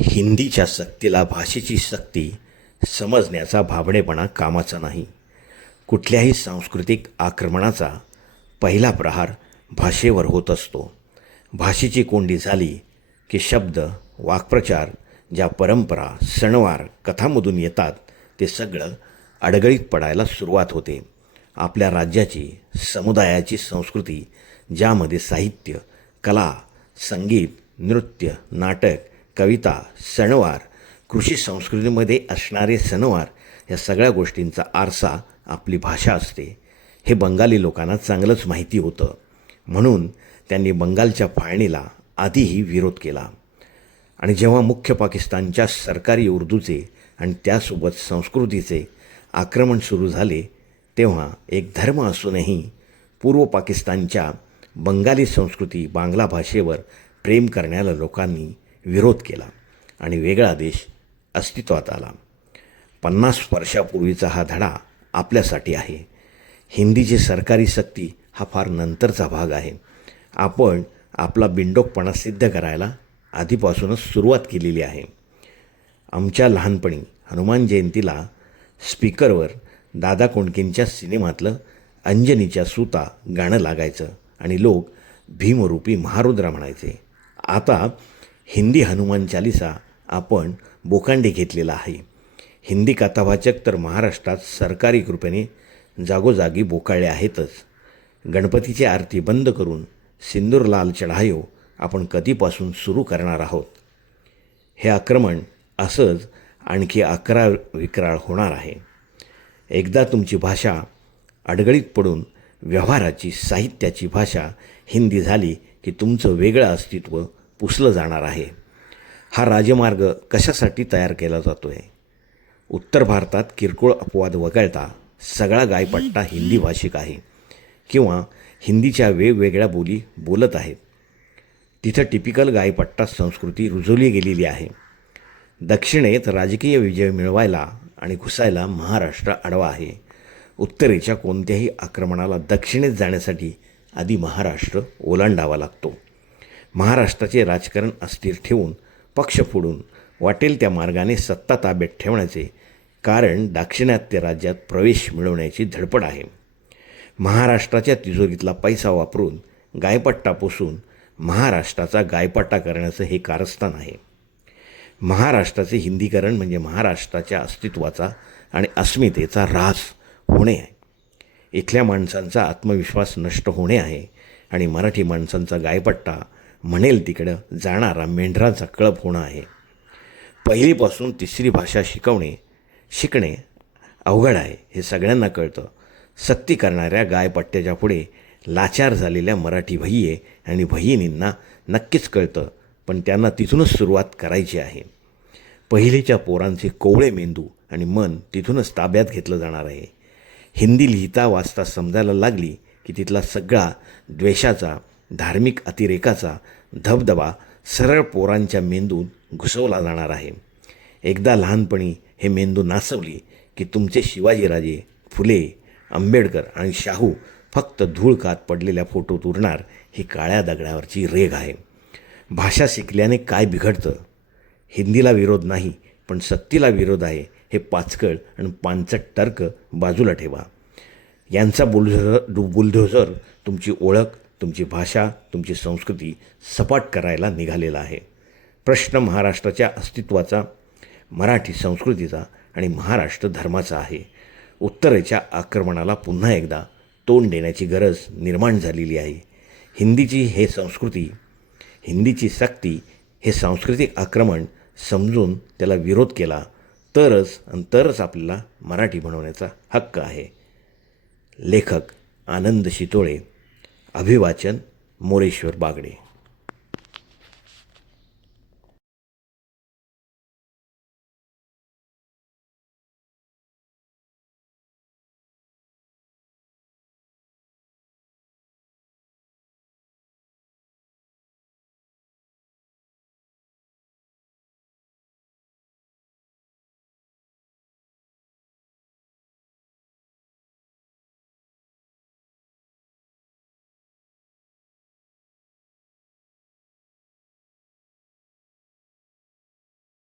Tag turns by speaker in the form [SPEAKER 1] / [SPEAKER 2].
[SPEAKER 1] हिंदीच्या सक्तीला भाषेची सक्ती समजण्याचा भाबडेपणा कामाचा नाही. कुठल्याही सांस्कृतिक आक्रमणाचा पहिला प्रहार भाषेवर होत असतो. भाषेची कोंडी झाली की शब्द वाक्प्रचार ज्या परंपरा सणवार कथामधून येतात ते सगळं अडगळीत पडायला सुरुवात होते. आपल्या राज्याची समुदायाची संस्कृती ज्यामध्ये साहित्य कला संगीत नृत्य नाटक कविता सणवार कृषी संस्कृतीमध्ये असणारे सणवार या सगळ्या गोष्टींचा आरसा आपली भाषा असते. हे बंगाली लोकांना चांगलंच माहिती होतं. म्हणून त्यांनी बंगालच्या फाळणीला आधीही विरोध केला. आणि जेव्हा मुख्य पाकिस्तानच्या सरकारी उर्दूचे आणि त्यासोबत संस्कृतीचे आक्रमण सुरू झाले तेव्हा एक धर्म असूनही पूर्व पाकिस्तानच्या बंगाली संस्कृती बांगला भाषेवर प्रेम करण्याला लोकांनी विरोध केला आणि वेगळा देश अस्तित्वात आला. पन्नास वर्षापूर्वीचा हा धडा आपल्यासाठी आहे. हिंदीची सरकारी सक्ती हा फार नंतरचा भाग आहे. आपण आपला बिंडोकपणा सिद्ध करायला आधीपासूनच सुरुवात केलेली आहे. आमच्या लहानपणी हनुमान जयंतीला स्पीकरवर दादा कोंडकेंच्या सिनेमातलं अंजनीच्या सुता गाणं लागायचं आणि लोक भीमरूपी महारुद्रा म्हणायचे. आता हिंदी हनुमान चालिसा आपण बोकांडी घेतलेला आहे. हिंदी कथावाचक तर महाराष्ट्रात सरकारी कृपेने जागोजागी बोकाळले आहेतच. गणपतीची आरती बंद करून सिंदूर लाल चढायो आपण कधीपासून सुरू करणार आहोत? हे आक्रमण असंच आणखी अकरा विक्राळ होणार आहे. एकदा तुमची भाषा अडगळीत पडून व्यवहाराची साहित्याची भाषा हिंदी झाली की तुमचं वेगळं अस्तित्व पुसलं जाणार आहे. हा राजमार्ग कशासाठी तयार केला जातो आहे उत्तर भारतात किरकोळ अपवाद वगळता सगळा गायपट्टा हिंदी भाषिक आहे किंवा हिंदीच्या वेगवेगळ्या बोली बोलत आहेत तिथं टिपिकल गायपट्टा संस्कृती रुजवली गेलेली आहे. दक्षिणेत राजकीय विजय मिळवायला आणि घुसायला महाराष्ट्र आडवा आहे. उत्तरेच्या कोणत्याही आक्रमणाला दक्षिणेत जाण्यासाठी आधी महाराष्ट्र ओलांडावा लागतो. महाराष्ट्राचे राजकारण अस्थिर ठेवून पक्ष फोडून वाटेल त्या मार्गाने सत्ता ताब्यात ठेवण्याचे कारण दाक्षिणात्य राज्यात प्रवेश मिळवण्याची धडपड आहे. महाराष्ट्राच्या तिजोरीतला पैसा वापरून गायपट्टा पोसून महाराष्ट्राचा गायपट्टा करण्याचं हे कारस्थान आहे. महाराष्ट्राचे हिंदीकरण म्हणजे महाराष्ट्राच्या अस्तित्वाचा आणि अस्मितेचा ऱ्हास होणे आहे. इथल्या माणसांचा आत्मविश्वास नष्ट होणे आहे आणि मराठी माणसांचा गायपट्टा म्हणेल तिकडं जाणारा मेंढरांचा कळप होणं आहे. पहिलीपासून तिसरी भाषा शिकवणे शिकणे अवघड आहे हे सगळ्यांना कळतं. सक्ती करणाऱ्या गायपट्ट्याच्या पुढे लाचार झालेल्या मराठी भय्ये आणि भयिनींना नक्कीच कळतं पण त्यांना तिथूनच सुरुवात करायची आहे. पहिलीच्या पोरांचे कोवळे मेंदू आणि मन तिथूनच ताब्यात घेतलं जाणार आहे. हिंदी लिहिता वाचता समजायला लागली की तिथला सगळा द्वेषाचा धार्मिक अतिरेकाचा धबधबा सरळ पोरांच्या मेंदूत घुसवला जाणार आहे. एकदा लहानपणी हे मेंदू नाचवली की तुमचे शिवाजीराजे फुले आंबेडकर आणि शाहू फक्त धूळ कात पडलेल्या फोटोत उरणार ही काळ्या दगडावरची रेघ आहे. भाषा शिकल्याने काय बिघडतं? हिंदीला विरोध नाही पण सक्तीला विरोध आहे हे पाचकळ आणि पानचट तर्क बाजूला ठेवा. यांचा बुलझर बुलढोझर तुमची ओळख तुमची भाषा तुमची संस्कृती सपाट करायला निघालेला आहे. प्रश्न महाराष्ट्राच्या अस्तित्वाचा मराठी संस्कृतीचा आणि महाराष्ट्र धर्माचा आहे. उत्तरेच्या आक्रमणाला पुन्हा एकदा तोंड देण्याची गरज निर्माण झालेली आहे. हिंदीची हे संस्कृती हिंदीची सक्ती हे सांस्कृतिक आक्रमण समजून त्याला विरोध केला तरच आणि तरच आपल्याला मराठी बनवण्याचा हक्क आहे. लेखक आनंद शितोळे અભિવાચન મોરેશ્વર બાગડે.